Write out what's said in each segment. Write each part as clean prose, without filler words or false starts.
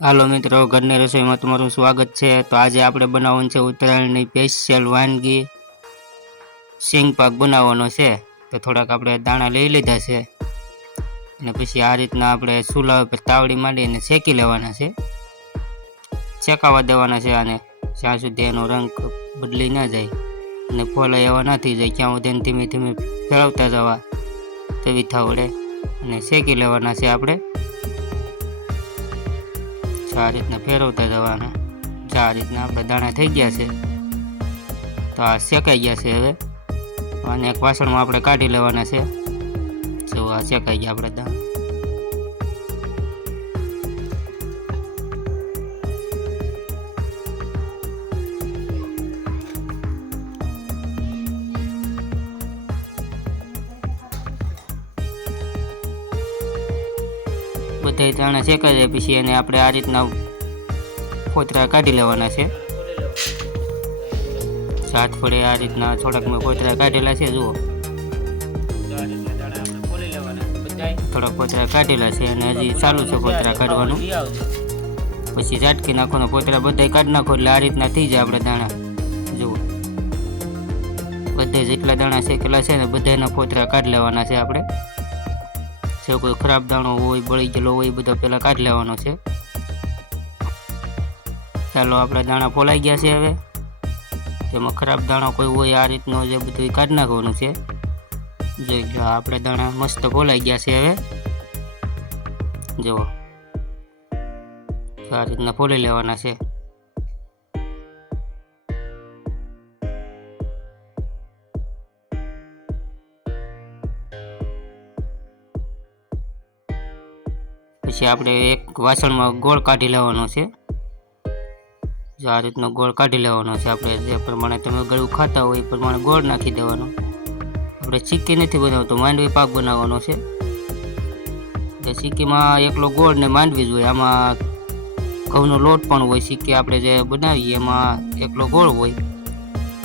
હાલો મિત્રો, ઘરની રસોઈમાં તમારું સ્વાગત છે। તો આજે આપણે બનાવવાનું છે ઉત્તરાયણની સ્પેશિયલ વાનગી સિંગ પાક બનાવવાનો છે। તો થોડાક આપણે દાણા લઈ લીધા છે અને પછી આ રીતના આપણે ચૂલા ઉપર તાવડી માંડીને શેકી લેવાના છે, શેકાવા દેવાના છે આને જ્યાં સુધી એનો રંગ બદલી ના જાય અને ફોલાઈ એવા ના થઈ જાય ત્યાં સુધી ધીમે ધીમે ફેરવતા જવા તવીથા વડે અને શેકી લેવાના છે આપણે। આ રીતના ફેરવતા જવાના। આ રીતના આપણે દાણા થઈ ગયા છે, તો આ શેકાઈ ગયા છે। હવે અને એક વાસણમાં આપણે કાઢી લેવાના છે। જો આ શેકાઈ ગયા આપણે દાણા। બધા દાણા શેકાઈ જાય પછી એને આપણે આ રીતના કોતરા કાઢી લેવાના છે। હાથ વડે આ રીતના થોડાક મેં કોતરા કાઢેલા છે, જુઓ થોડાક કોતરા કાઢેલા છે અને હજી ચાલુ છે કોતરા કાઢવાનું। પછી ઝાટકી નાખવાનો, કોતરા બધા કાઢી નાખો એટલે આ રીતના થઈ જાય આપણે દાણા। જુઓ બધા જેટલા દાણા શેકેલા છે ને બધાના કોતરા કાઢી લેવાના છે આપણે। જો કોઈ ખરાબ દાણો હોય, બળી ગયેલો હોય, બધો પહેલાં કાઢી લેવાનો છે। ચાલો આપણા દાણા ફોલાઈ ગયા છે। હવે તેમાં ખરાબ દાણો કોઈ હોય આ રીતનો જે બધું કાઢી નાખવાનું છે। જોઈ લો આપણે દાણા મસ્ત ફોલાઈ ગયા છે। હવે જુઓ આ રીતના ફોલી લેવાના છે। પછી આપણે એક વાસણમાં ગોળ કાઢી લેવાનો છે। જો આ રીતનો ગોળ કાઢી લેવાનો છે। આપણે જે પ્રમાણે તમે ગળું ખાતા હોય એ પ્રમાણે ગોળ નાખી દેવાનો। આપણે ચીક્કી નથી બનાવતો, માંડવી પાક બનાવવાનો છે। એટલે ચીક્કીમાં એકલો ગોળ ને માંડવી જ હોય, આમાં ઘઉંનો લોટ પણ હોય। ચીક્કી આપણે જે બનાવીએ એમાં એકલો ગોળ હોય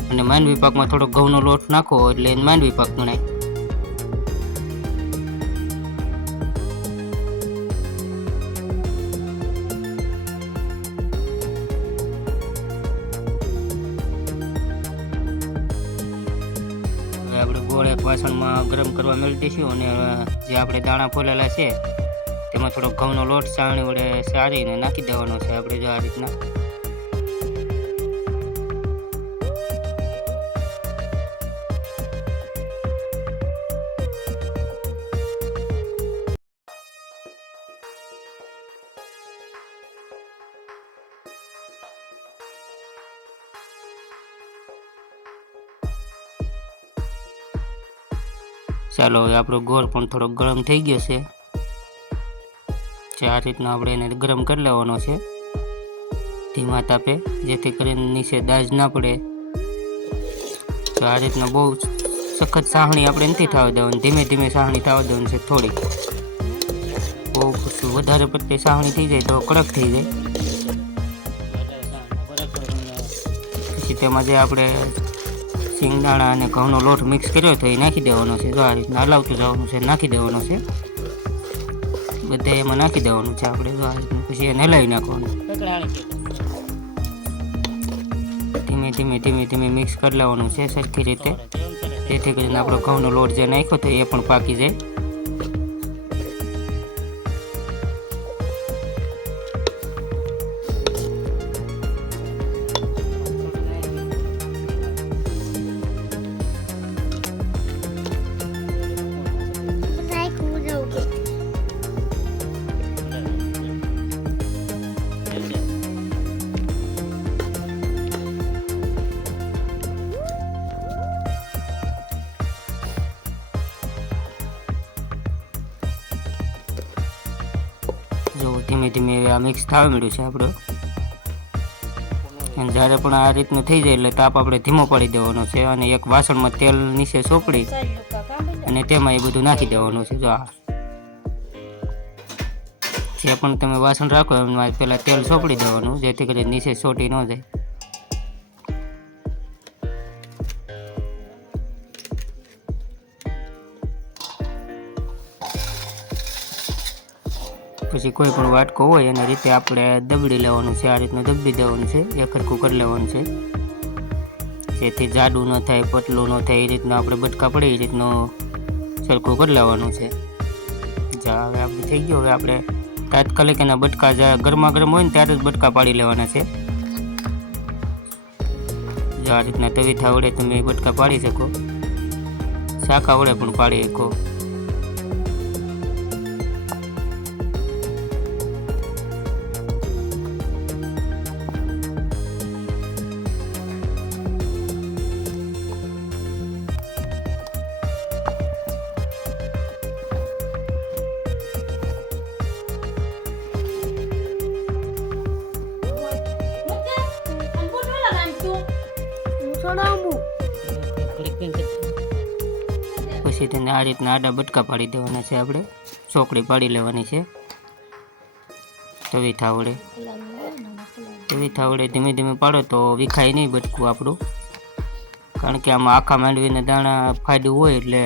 અને માંડવી પાકમાં થોડો ઘઉંનો લોટ નાખો એટલે એને માંડવી પાક ગણાય। આપણે ગોળ એક વાસણમાં ગરમ કરવા મેળવી દઈશું અને જે આપણે દાણા ફોલેલા છે તેમાં થોડો ઘઉંનો લોટ ચાળણી વડે સારીને નાખી દેવાનો છે આપણે। જો આ રીતના ચાલો હવે આપણો ગોળ પણ થોડો ગરમ થઈ ગયો છે। આ રીતના આપણે એને ગરમ કરી લેવાનો છે ધીમા તાપે, જેથી કરીને નીચે દાજ ના પડે। તો આ રીતના બહુ સખત સાહણી આપણે નથી થવા દેવાની, ધીમે ધીમે સાહણી થવા દેવાની છે થોડી। બહુ વધારે પડતી સાહણી થઈ જાય તો કડક થઈ જાય। પછી તેમાં જે આપણે સિંગદાણા અને ઘઉંનો લોટ મિક્સ કર્યો તો એ નાખી દેવાનો છે। જો આ રીતના હલાવતું જવાનું છે, નાખી દેવાનો છે બધા એમાં નાખી દેવાનું છે આપણે। જો આ રીતના પછી એને હલાવી નાખવાનું, ધીમે ધીમે ધીમે ધીમે મિક્સ કરી લેવાનું છે સરખી રીતે, જેથી કરીને આપણો ઘઉંનો લોટ જે નાખ્યો તો એ પણ પાકી જાય। જો ધીમે ધીમે આ મિક્સ થવા મળ્યું છે આપણું। અને જ્યારે પણ આ રીતનું થઈ જાય એટલે તાપ આપણે ધીમો પાડી દેવાનો છે અને એક વાસણમાં તેલ નીચે ચોપડી અને તેમાં એ બધું નાખી દેવાનું છે। જો આ જે પણ તમે વાસણ રાખો એમાં પહેલાં તેલ ચોપડી દેવાનું, જેથી કરીને નીચે ચોટી ન જાય। પછી પછી કોઈ પણ વાટકો હોય એના રીતે આપણે દબડી લેવાનું છે. આ રીતનું દબી દેવાનું છે, એક સરખું કરી લેવાનું છે, જેથી જાડું ન થાય, પતલું ન થાય. એ રીતના આપણે બટકા પડે એ રીતનું સરખું કરી લેવાનું છે. જા હવે આપણે થઈ ગયું. હવે આપણે તાત્કાલિક એના બટકા ગરમા ગરમ હોય ને ત્યારે જ બટકા પાડી લેવાના છે. આ રીતના તવીથા વડે તમે બટકા પાડી શકો, શાકા વડે પણ પાડી શકો. પછી તેને આ રીતના આડા બટકા પાડી દેવાના છે. આપણે ચોકડી પાડી લેવાની છે તવીથા વડે. ધીમે ધીમે પાડો તો વિખાય નહીં બટકું આપણું, કારણ કે આમાં આખા માંડવીના દાણા ફાડ્યું હોય એટલે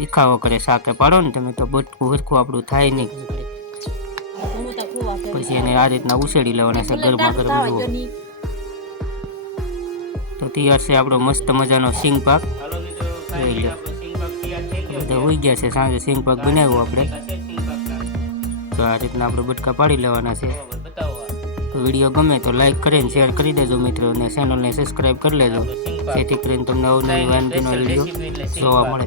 વિખાવો કરે. શાકે પાડો ને તમે તો બટકું હરખું આપણું થાય નહીં. પછી એને આ રીતના ઉછેડી લેવાના છે ગરમા ગરમ. તો તૈયાર છે આપણો મસ્ત મજાનો સિંગ પાક. બધા હોઈ ગયા છે, સાંજે સિંગ પાક બનાવ્યો આપણે. તો આ રીતના આપણે બટકા પાડી લેવાના છે. તો વિડીયો ગમે તો લાઈક કરીને શેર કરી દેજો મિત્રો, અને ચેનલને સબસ્ક્રાઈબ કરી લેજો, જેથી કરીને તમને અવનવી વાનગીનો વિડીયો જોવા મળે.